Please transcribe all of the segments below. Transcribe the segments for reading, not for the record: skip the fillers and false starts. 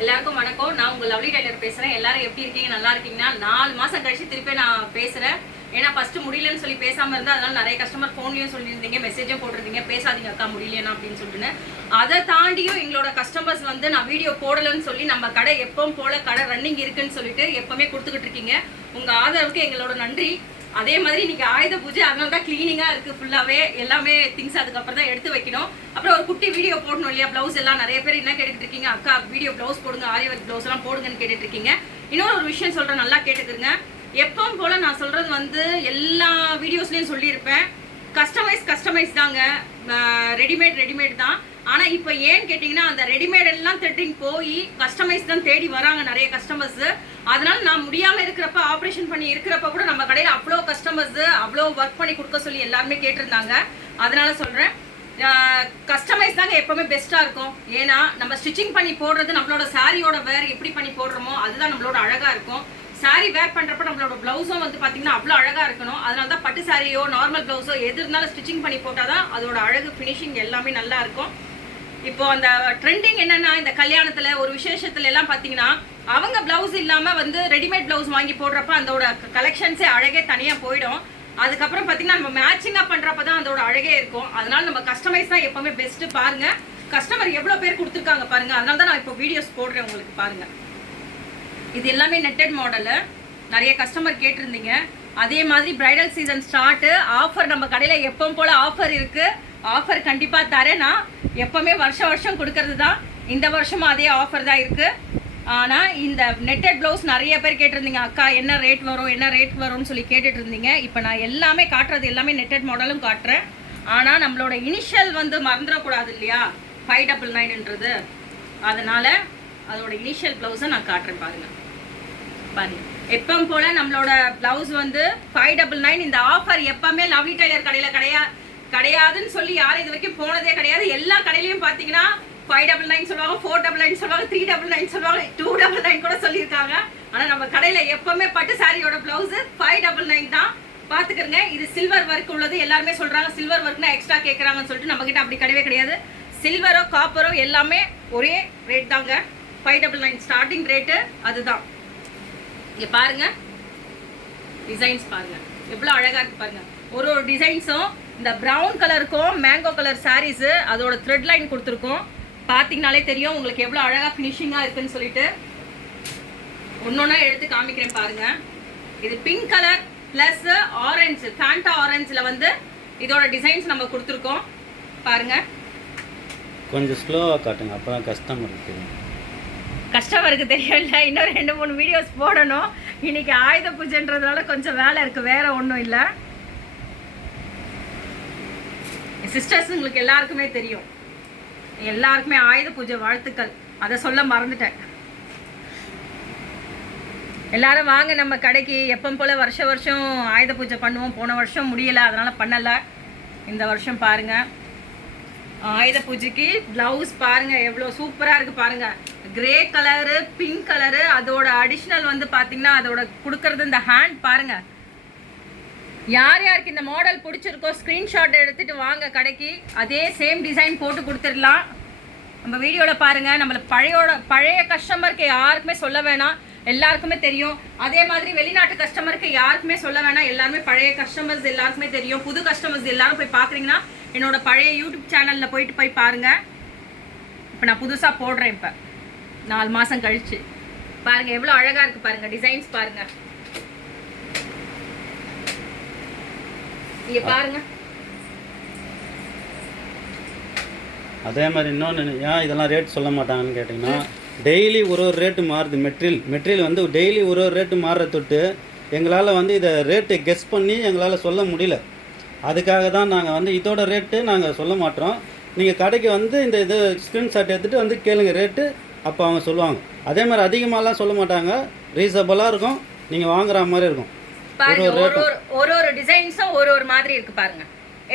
எல்லாருக்கும் வணக்கம். நான் உங்க லவ்லி டைலர் பேசுறேன். எல்லாரும் எப்படி இருக்கீங்க? நல்லா இருக்கீங்கன்னா? 4 மாசம் கழிச்சு திருப்பி நான் பேசுறேன். ஏன்னா ஃபர்ஸ்ட் முடியலன்னு சொல்லி பேசாம இருந்தா, அதனால நிறைய கஸ்டமர் ஃபோன்லயும் சொல்லியிருந்தீங்க, மெசேஜும் போட்டிருந்தீங்க, பேசாதீங்க அக்கா முடியலன்னா அப்படின்னு சொல்லிட்டு. அதை தாண்டியும் எங்களோட கஸ்டமர்ஸ் வந்து நான் வீடியோ போடலன்னு சொல்லி நம்ம கடை எப்பவும் போல கடை ரன்னிங் இருக்குன்னு சொல்லிட்டு எப்பவுமே கொடுத்துக்கிட்டு இருக்கீங்க. உங்க ஆதரவுக்கு எங்களோட நன்றி. அதே மாதிரி இன்னைக்கு ஆயுத பூஜை, அதனால தான் கிளீனிங்கா இருக்கு ஃபுல்லாவே. எல்லாமே திங்ஸ் அதுக்கப்புறம் தான் எடுத்து வைக்கணும். அப்புறம் ஒரு குட்டி வீடியோ போடணும் இல்லையா? பிளவுஸ் எல்லாம் நிறைய பேர் என்ன கேட்டுட்டு இருக்கீங்க, அக்கா வீடியோ பிளவுஸ் போடுங்க, ஆரி ஒர்க் பிளவுஸ் எல்லாம் போடுங்கன்னு கேட்டுட்டு இருக்கீங்க. இன்னொரு ஒரு விஷயம் சொல்றேன், நல்லா கேட்டுக்கிறங்க. எப்பவும் போல நான் சொல்றது வந்து எல்லா வீடியோஸ்லயும் சொல்லியிருப்பேன், கஸ்டமைஸ் தாங்க, ரெடிமேட் தான். ஆனா இப்போ ஏன்னு கேட்டீங்கன்னா, அந்த ரெடிமேட் எல்லாம் த்ரெட்டிங் போய் கஸ்டமைஸ் தான் தேடி வராங்க நிறைய கஸ்டமர்ஸ். அதனால நான் முடியாம இருக்கிறப்ப, ஆப்ரேஷன் பண்ணி இருக்கிறப்ப கூட நம்ம கடையில் அவ்வளோ கஸ்டமர்ஸ் அவ்வளோ ஒர்க் பண்ணி கொடுக்க சொல்லி எல்லாருமே கேட்டிருந்தாங்க. அதனால சொல்றேன், கஸ்டமைஸ் தாங்க எப்பவுமே பெஸ்டா இருக்கும். ஏன்னா நம்ம ஸ்டிச்சிங் பண்ணி போடுறது நம்மளோட சாரியோட வேர் எப்படி பண்ணி போடுறோமோ அதுதான் நம்மளோட அழகா இருக்கும். சாரி வேர் பண்றப்ப நம்மளோட பிளவுஸும் வந்து பாத்தீங்கன்னா அவ்வளோ அழகா இருக்கணும். அதனால தான் பட்டு சாரியோ நார்மல் பிளவுஸோ எது இருந்தாலும் ஸ்டிச்சிங் பண்ணி போட்டாதான் அதோட அழகு ஃபினிஷிங் எல்லாமே நல்லா இருக்கும். இப்போ அந்த ட்ரெண்டிங் என்னன்னா, இந்த கல்யாணத்துல ஒரு விசேஷத்துல எல்லாம் பாத்தீங்கன்னா அவங்க பிளவுஸ் இல்லாம வந்து ரெடிமேட் பிளவுஸ் வாங்கி போடுறப்ப அதோட கலெக்ஷன்ஸே அழகே தனியா போயிடும். அதுக்கப்புறம் பாத்தீங்கன்னா நம்ம மேட்சிங்கா பண்றப்பதான் அதோட அழகே இருக்கும். அதனால நம்ம கஸ்டமைஸ் தான் எப்பவுமே பெஸ்ட். பாருங்க கஸ்டமர் எவ்வளவு பேர் கொடுத்துருக்காங்க பாருங்க. அதனால தான் நான் இப்போ வீடியோஸ் போடுறேன் உங்களுக்கு. பாருங்க, இது எல்லாமே நெட்டட் மாடல். நிறைய கஸ்டமர் கேட்டிருந்தீங்க. அதே மாதிரி பிரைடல் சீசன் ஸ்டார்ட், ஆஃபர் நம்ம கடையில எப்பவும் போல ஆஃபர் இருக்கு. ஆஃபர் கண்டிப்பா தரேன். நான் எப்பவுமே வருஷம் கொடுக்கறது தான். இந்த வருஷமும் அதே ஆஃபர் தான் இருக்கு. ஆனால் இந்த நெட்டட் ப்ளவுஸ் நிறைய பேர் கேட்டிருந்தீங்க, அக்கா என்ன ரேட் வரும்னு சொல்லி கேட்டுட்டு இருந்தீங்க. இப்போ நான் எல்லாமே காட்டுறது எல்லாமே நெட்டட் மாடலும் காட்டுறேன். ஆனால் நம்மளோட இனிஷியல் வந்து மறந்துடக்கூடாது இல்லையா, 599ன்றது. அதனால அதோட இனிஷியல் ப்ளவுஸை நான் காட்டுறேன். பாருங்க எப்பவும் போல நம்மளோட பிளவுஸ் வந்து 599. இந்த ஆஃபர் எப்பவுமே லவ்லி டைலர் கடையில கிடையாதுன்னு சொல்லி யாரும் இது வரைக்கும் போனதே கிடையாது. எல்லா கடையிலையும் பாத்தீங்கன்னா 599 சொல்லுவாங்க, 499 சொல்லுவாங்க, 399 சொல்லுவாங்க, 299 கூட சொல்லியிருக்காங்க. ஆனா நம்ம கடையில எப்பவுமே பட்டு சாரியோட பிளவுஸ் 599 தான். பாத்துக்கிறங்க. இது சில்வர் ஒர்க் உள்ளது. எல்லாருமே சொல்றாங்க சில்வர் ஒர்க்னா எக்ஸ்ட்ரா கேட்கறாங்கன்னு சொல்லிட்டு, நம்ம கிட்ட அப்படி கிடையவே கிடையாது. சில்வரோ காப்பரோ எல்லாமே ஒரே ரேட் தாங்க. 599 ஸ்டார்டிங் ரேட்டு அதுதான். இங்க பாருங்க, டிசைன்ஸ் பாருங்க எவ்வளவு அழகா இருக்கு பாருங்க. ஒரு ஒரு டிசைன்ஸும் இந்த பிரவுன் கலருக்கும் மேங்கோ கலர் சாரீஸ் அதோட த்ரெட் லைன் கொடுத்துருக்கோம். பார்த்தீங்கனாலே தெரியும் உங்களுக்கு எவ்வளோ அழகாக ஃபினிஷிங்காக இருக்குன்னு சொல்லிட்டு. ஒன்னொன்னா எடுத்து காமிக்கிறேன் பாருங்க. இது pink colour plus orange, Fanta ஆரஞ்சில் வந்து இதோட டிசைன்ஸ் நம்ம கொடுத்துருக்கோம். பாருங்க, கொஞ்சம் ஸ்லோவாக காட்டுங்க, அப்போ கஸ்டமருக்கு தெரியல. இன்னும் 2-3 வீடியோஸ் போடணும். இன்னைக்கு ஆயுத பூஜைன்றதுனால கொஞ்சம் வேலை இருக்கு, வேற ஒன்றும் இல்லை. சிஸ்டர்ஸ் உங்களுக்கு எல்லாருக்குமே தெரியும், எல்லாருக்குமே ஆயுத பூஜை வாழ்த்துக்கள். அதை சொல்ல மறந்துட்டேன். எல்லாரும் வாங்க நம்ம கடைக்கு. எப்பவும் போல வருஷம் ஆயுத பூஜை பண்ணுவோம். போன வருஷம் முடியலை, அதனால பண்ணலை. இந்த வருஷம் பாருங்க, ஆயுத பூஜைக்கு பிளவுஸ் பாருங்க எவ்வளோ சூப்பராக இருக்கு பாருங்க. கிரே கலரு, பிங்க் கலரு, அதோட அடிஷ்னல் வந்து பார்த்தீங்கன்னா அதோட கொடுக்கறது இந்த ஹேண்ட் பாருங்க. யார் யாருக்கு இந்த மாடல் பிடிச்சிருக்கோ ஸ்க்ரீன்ஷாட் எடுத்துட்டு வாங்க கடைக்கு. அதே சேம் டிசைன் போட்டு கொடுத்துடலாம். நம்ம வீடியோவில் பாருங்கள். நம்மள பழைய கஸ்டமருக்கு யாருக்குமே சொல்ல வேணாம், எல்லாருக்குமே தெரியும். அதே மாதிரி வெளிநாட்டு கஸ்டமருக்கு யாருக்குமே சொல்ல வேணாம், எல்லாருமே பழைய கஸ்டமர்ஸ் எல்லாருக்குமே தெரியும். புது கஸ்டமர்ஸ் எல்லாரும் போய் பார்க்குறீங்கன்னா என்னோட பழைய யூடியூப் சேனலில் போய் பாருங்கள். இப்போ நான் புதுசாக போடுறேன். இப்போ 4 மாதம் கழிச்சு பாருங்கள் எவ்வளோ அழகாக இருக்குது பாருங்கள். டிசைன்ஸ் பாருங்கள், இங்கே பாருங்க. அதே மாதிரி இன்னொன்று, ஏன் இதெல்லாம் ரேட் சொல்ல மாட்டாங்கன்னு கேட்டிங்கன்னா, டெய்லி ஒரு ரேட்டு மாறுது. மெட்டீரியல் வந்து டெய்லி ஒரு ரேட்டு மாறுற தொட்டு எங்களால் வந்து இதை ரேட்டு கெஸ் பண்ணி எங்களால் சொல்ல முடியல. அதுக்காக தான் நாங்கள் வந்து இதோட ரேட்டு நாங்கள் சொல்ல மாட்டோம். நீங்கள் கடைக்கு வந்து இந்த இது ஸ்க்ரீன்ஷாட் எடுத்துகிட்டு வந்து கேளுங்க ரேட்டு, அப்போ அவங்க சொல்லுவாங்க. அதே மாதிரி அதிகமாகலாம் சொல்ல மாட்டாங்க, ரீசனபிளாக இருக்கும், நீங்கள் வாங்குற மாதிரி இருக்கும். ஒரு டிசைன்ஸும் ஒரு மாதிரி இருக்கு பாருங்க,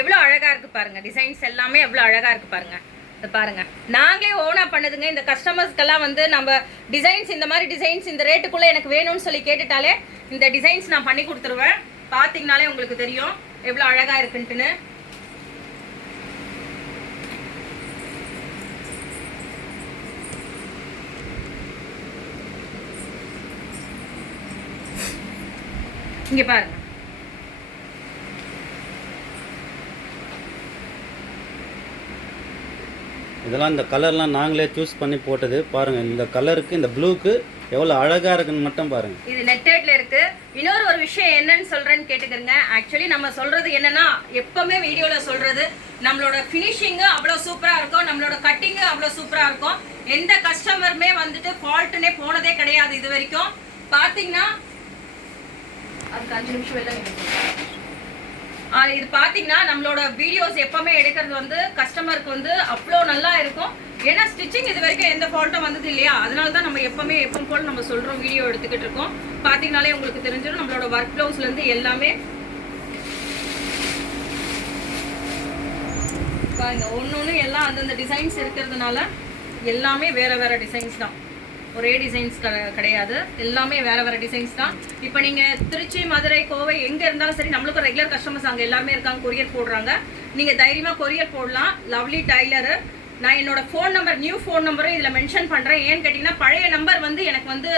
எவ்வளோ அழகா இருக்கு பாருங்க. டிசைன்ஸ் எல்லாமே எவ்வளோ அழகா இருக்கு பாருங்க. இது பாருங்க, நாங்களே ஓனா பண்ணதுங்க. இந்த கஸ்டமர்ஸ்க்கெல்லாம் வந்து நம்ம டிசைன்ஸ், இந்த மாதிரி டிசைன்ஸ் இந்த ரேட்டுக்குள்ள எனக்கு வேணும்னு சொல்லி கேட்டுட்டாலே இந்த டிசைன்ஸ் நான் பண்ணி கொடுத்துருவேன். பார்த்தீங்கனாலே உங்களுக்கு தெரியும் எவ்வளோ அழகா இருக்குன்ட்டுன்னு. இங்கே பாருங்க, இதெல்லாம் இந்த கலர்லாம் நாங்களே சூஸ் பண்ணி போட்டது பாருங்கள். இந்த கலருக்கு இந்த ப்ளூக்கு எவ்வளோ அழகாக இருக்குன்னு மட்டும் பாருங்கள். இது நெட்டட்ல இருக்கு. இன்னொரு ஒரு விஷயம் என்னன்னு சொல்றேன்னு கேட்டுக்கிறங்க. ஆக்சுவலி நம்ம சொல்றது என்னன்னா, எப்பவுமே வீடியோல சொல்றது நம்மளோட ஃபினிஷிங்கு அவ்வளோ சூப்பரா இருக்கும், நம்மளோட கட்டிங்கு அவ்வளோ சூப்பரா இருக்கும். எந்த கஸ்டமருமே வந்துட்டு ஃபால்ட்டுனே போனதே கிடையாது இது வரைக்கும். பார்த்தீங்கன்னா அதுக்கு 5 நிமிஷம் வெளில இது பார்த்தீங்கன்னா நம்மளோட வீடியோஸ் எப்பவுமே எடுக்கிறது வந்து கஸ்டமருக்கு வந்து அவ்வளோ நல்லா இருக்கும். ஏன்னா ஸ்டிச்சிங் இது வரைக்கும் எந்த ஃபால்ட்டும் வந்தது இல்லையா, அதனால தான் நம்ம எப்பவும் போல் நம்ம சொல்கிறோம், வீடியோ எடுத்துக்கிட்டு இருக்கோம். பார்த்தீங்கனாலே உங்களுக்கு தெரிஞ்சிடும் நம்மளோட ஒர்க் ப்ளவுஸ்லேருந்து எல்லாமே பாருங்க. ஒன்று எல்லாம் அந்தந்த டிசைன்ஸ் இருக்கிறதுனால எல்லாமே வேறு வேறு டிசைன்ஸ் தான், ஒரே டிசைன்ஸ் கிடையாது, எல்லாமே வேறு வேறு டிசைன்ஸ் தான். இப்போ நீங்கள் திருச்சி, மதுரை, கோவை எங்கே இருந்தாலும் சரி, நம்மளுக்கு ரெகுலர் கஸ்டமர்ஸ் அங்கே எல்லாருமே இருக்காங்க, கொரியர் போடுறாங்க. நீங்கள் தைரியமாக கொரியர் போடலாம். Lovely tailor. நான் என்னோட ஃபோன் நம்பர், நியூ ஃபோன் நம்பரும் இதில் மென்ஷன் பண்ணுறேன். ஏன்னு கேட்டிங்கன்னா பழைய நம்பர் வந்து எனக்கு வந்து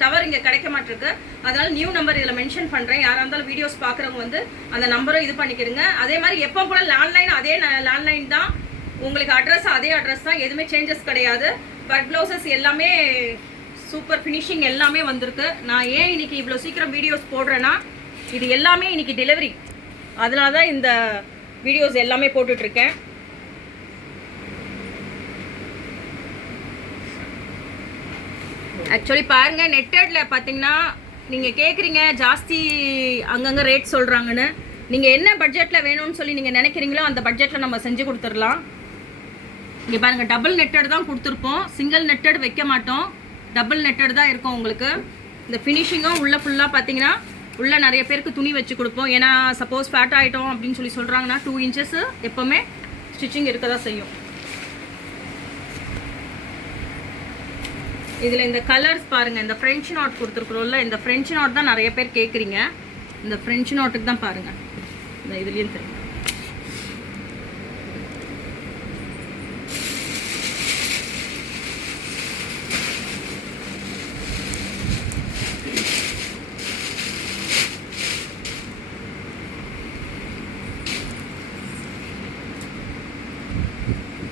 டவர் இங்கே கிடைக்க மாட்டிருக்கு, அதனால் நியூ நம்பர் இதில் மென்ஷன் பண்ணுறேன். யாராக இருந்தாலும் வீடியோஸ் பார்க்குறவங்க வந்து அந்த நம்பரும் இது பண்ணிக்கிறங்க. அதே மாதிரி எப்போ கூட லேண்ட்லைன் அதே லேண்ட்லைன் தான், உங்களுக்கு அட்ரஸ் அதே அட்ரஸ் தான், எதுவுமே சேஞ்சஸ் கிடையாது. பட் ப்ளவுசஸ் எல்லாமே சூப்பர் ஃபினிஷிங் எல்லாமே வந்திருக்கு. நான் ஏன் இன்னைக்கு இவ்வளோ சீக்கிரம் வீடியோஸ் போடுறேன்னா, இது எல்லாமே இன்னைக்கு டெலிவரி, அதனால தான் இந்த வீடியோஸ் எல்லாமே போட்டுட்ருக்கேன். ஆக்சுவலி பாருங்கள், நெட்டடில் பார்த்தீங்கன்னா நீங்கள் கேட்குறீங்க ஜாஸ்தி அங்கங்கே ரேட் சொல்கிறாங்கன்னு. நீங்கள் என்ன பட்ஜெட்டில் வேணும்னு சொல்லி நீங்கள் நினைக்கிறீங்களோ அந்த பட்ஜெட்டில் நம்ம செஞ்சு கொடுத்துடலாம். இங்கே பாருங்கள், டபுள் நெட்டட் தான் கொடுத்துருப்போம், சிங்கிள் நெட்டட் வைக்க மாட்டோம், டபுள் நெட்டட் தான் இருக்கும் உங்களுக்கு. இந்த ஃபினிஷிங்கும் உள்ளே ஃபுல்லாக பார்த்தீங்கன்னா உள்ளே நிறைய பேருக்கு துணி வச்சு கொடுப்போம். ஏன்னா சப்போஸ் ஃபேட் ஆகிட்டோம் அப்படின்னு சொல்லி சொல்கிறாங்கன்னா 2 இன்ச்சஸ் எப்போவுமே ஸ்டிச்சிங் இருக்க தான் செய்யும். இதில் இந்த கலர்ஸ் பாருங்கள், இந்த ஃப்ரெஞ்ச் நாட் கொடுத்துருக்குறோம்ல, இந்த ஃப்ரெஞ்ச் நாட் தான் நிறைய பேர் கேட்குறீங்க. இந்த ஃப்ரெஞ்ச் நாட்டுக்கு தான் பாருங்கள், இந்த இதுலேயும் தெரியும்.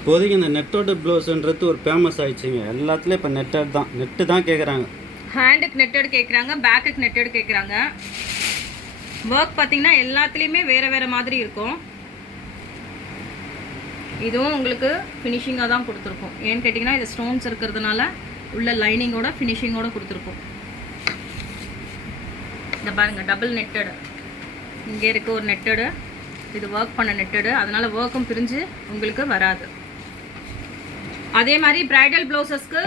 இப்போதைக்கு இந்த நெட்டோட ப்ளவுஸ்ன்றது ஒரு ஃபேமஸ் ஆயிடுச்சுங்க. எல்லாத்துலேயும் இப்போ நெட்டு தான் கேட்குறாங்க. ஹேண்டுக்கு நெட்டட் கேட்குறாங்க, பேக்குக்கு நெட்டட் கேட்குறாங்க. ஒர்க் பார்த்தீங்கன்னா எல்லாத்துலேயுமே வேறு வேறு மாதிரி இருக்கும். இதுவும் உங்களுக்கு ஃபினிஷிங்காக தான் கொடுத்துருக்கோம். ஏன்னு கேட்டிங்கன்னா இது ஸ்டோன்ஸ் இருக்கிறதுனால உள்ள லைனிங்கோட ஃபினிஷிங்கோட கொடுத்துருக்கோம். இந்த பாருங்கள், டபுள் நெட்டடு இங்கே இருக்குது ஒரு நெட்டடு, இது ஒர்க் பண்ண நெட்டடு, அதனால் ஒர்க்கும் பிரிஞ்சு உங்களுக்கு வராது. அதே மாதிரி பிரைடல் ப்ளவுசஸ்க்கு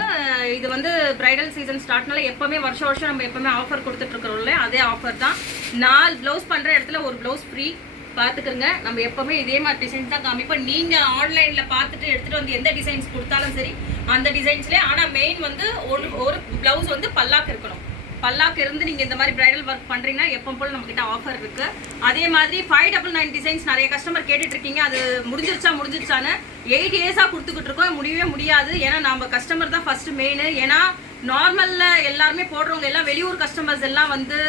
இது வந்து பிரைடல் சீசன் ஸ்டார்ட்னால எப்போவுமே வருஷம் நம்ம எப்போவுமே ஆஃபர் கொடுத்துட்ருக்குறோம்ல, அதே ஆஃபர் தான். 4 ப்ளவுஸ் பண்ணுற இடத்துல ஒரு ப்ளவுஸ் ஃப்ரீ. பார்த்துக்குங்க, நம்ம எப்போவுமே இதே மாதிரி டிசைன்ஸ் தான் காமிப்போம். நீங்கள் ஆன்லைனில் பார்த்துட்டு எடுத்துகிட்டு வந்து எந்த டிசைன்ஸ் கொடுத்தாலும் சரி அந்த டிசைன்ஸ்லேயே. ஆனால் மெயின் வந்து ஒரு ப்ளவுஸ் வந்து பல்லாக்கு இருக்கணும். பல்லாக்கு இருந்து நீங்கள் இந்த மாதிரி பிரைடல் ஒர்க் பண்ணுறீங்கன்னா எப்போ போல் நம்மக்கிட்ட ஆஃபர் இருக்குது. அதே மாதிரி 599 டிசைன்ஸ் நிறைய கஸ்டமர் கேட்டுட்ருக்கீங்க, அது முடிஞ்சிருச்சான்னு 8 இயர்ஸாக கொடுத்துக்கிட்டு இருக்கோம். முடியவே முடியாது, ஏன்னா நம்ம கஸ்டமர் தான் ஃபஸ்ட்டு மெயின். ஏன்னா நார்மலில் எல்லாருமே போடுறவங்க எல்லாம் வெளியூர் கஸ்டமர்ஸ் எல்லாம் வந்து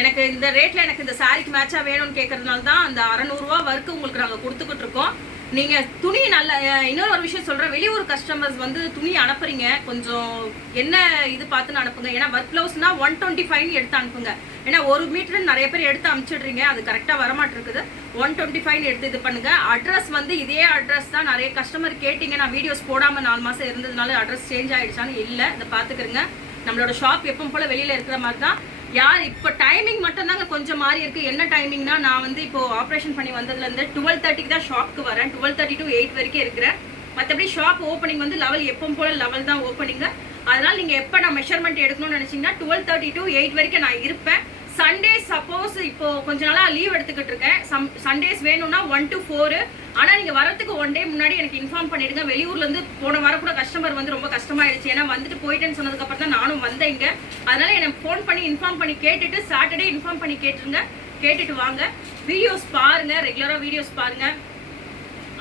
எனக்கு இந்த ரேட்டில் எனக்கு இந்த சாரிக்கு மேட்சாக வேணும்னு கேட்குறதுனால தான் அந்த 600 ரூபா ஒர்க்கு உங்களுக்கு நாங்கள் கொடுத்துக்கிட்டு இருக்கோம். நீங்கள் துணி நல்ல இன்னொரு ஒரு விஷயம் சொல்கிறேன், வெளியூர் கஸ்டமர்ஸ் வந்து துணி அனுப்புறீங்க, கொஞ்சம் என்ன இது பார்த்துன்னு அனுப்புங்க. ஏன்னா ஒர்க் ப்ளவுஸ்னால் 125 எடுத்து அனுப்புங்க. ஏன்னா 1 மீட்டர் நிறைய பேர் எடுத்து அனுப்பிச்சிடுறீங்க, அது கரெக்டாக வரமாட்டிருக்குது. 125 எடுத்து இது பண்ணுங்கள். அட்ரஸ் வந்து இதே அட்ரஸ் தான். நிறைய கஸ்டமர் கேட்டிங்க, நான் வீடியோஸ் போடாமல் 4 மாதம் இருந்ததுனால அட்ரஸ் சேஞ்ச் ஆகிடுச்சான்னு. இல்லை, இதை பார்த்துக்கிறங்க. நம்மளோட ஷாப் எப்பவும் போல் வெளியில் இருக்கிற மாதிரி தான். யார் இப்போ டைமிங் மட்டும்தாங்க கொஞ்சம் மாறி இருக்குது. என்ன டைமிங்னா, நான் வந்து இப்போது ஆப்ரேஷன் பண்ணி வந்ததுலேருந்து 12:30க்கு தான் ஷாப்புக்கு வரேன். 12:30 to 8 வரைக்கும் இருக்கிறேன். மற்றபடி ஷாப் ஓப்பனிங் வந்து லெவல் எப்பவும் போல் லெவல் தான் ஓப்பனிங்க. அதனால் நீங்கள் எப்போ நான் மெஷர்மெண்ட் எடுக்கணும்னு நினச்சிங்கன்னா 12:30 to 8 வரைக்கும் நான் இருப்பேன். சண்டேஸ் சப்போஸ் இப்போது கொஞ்ச நாளாக லீவ் எடுத்துக்கிட்டு இருக்கேன். சண்டேஸ் வேணும்னா 1 to 4. ஆனால் நீங்கள் வரத்துக்கு 1 day முன்னாடி எனக்கு இன்ஃபார்ம் பண்ணிடுங்க. வெளியூர்லேருந்து போன வாரம் கூட கஸ்டமர் வந்து ரொம்ப கஷ்டமாயிடுச்சு, ஏன்னா வந்துட்டு போயிட்டேன்னு சொன்னதுக்கப்புறம் தான் நானும் வந்தேன் இங்கே. அதனால் எனக்கு ஃபோன் பண்ணி இன்ஃபார்ம் பண்ணி கேட்டுட்டு சாட்டர்டே இன்ஃபார்ம் பண்ணி கேட்டுட்டு வாங்க. வீடியோஸ் பாருங்கள், ரெகுலராக வீடியோஸ் பாருங்கள்.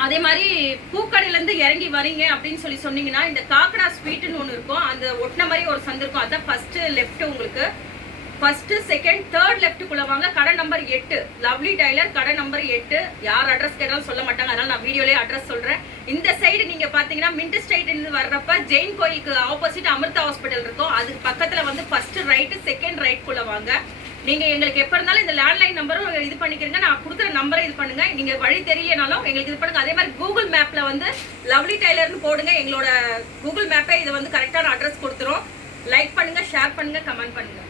அதே மாதிரி பூக்கடையிலேருந்து இறங்கி வரீங்க அப்படின்னு சொன்னீங்கன்னா இந்த காக்கடா ஸ்வீட்டுன்னு ஒன்று இருக்கும், அந்த ஒட்டின மாதிரி ஒரு சந்து இருக்கும், அதுதான் ஃபஸ்ட்டு லெஃப்ட்டு உங்களுக்கு ஃபர்ஸ்ட் செகண்ட் தேர்ட் லெஃப்ட்டுக்குள்ள வாங்க. கடை நம்பர் 8, லவ்லி டைலர், கடை நம்பர் 8. யார் அட்ரஸ் கேட்டாலும் சொல்ல மாட்டாங்க, அதனால நான் வீடியோலயே அட்ரஸ் சொல்றேன். இந்த சைடு நீங்க பாத்தீங்கன்னா மின்ட் ஸ்ட்ரைட் இருந்து வர்றப்ப ஜெயின் கோயிலுக்கு ஆப்போசிட் அமிர்தா ஹாஸ்பிட்டல் இருக்கும். அதுக்கு பக்கத்துல வந்து ஃபர்ஸ்ட் ரைட் செகண்ட் ரைட் குள்ள வாங்க. நீங்க எங்களுக்கு எப்ப இருந்தாலும் இந்த லேண்ட்லைன் நம்பரும் இது பண்ணிக்கிறீங்க, நான் கொடுக்குற நம்பரை இது பண்ணுங்க. நீங்க வழி தெரியலனாலும் எங்களுக்கு இது பண்ணுங்க. அதே மாதிரி கூகுள் மேப்ல வந்து லவ்லி டைலர்னு போடுங்க, எங்களோட கூகுள் மேப்பே இதை வந்து கரெக்டான அட்ரஸ் கொடுத்துரும். லைக் பண்ணுங்க, ஷேர் பண்ணுங்க, கமெண்ட் பண்ணுங்க.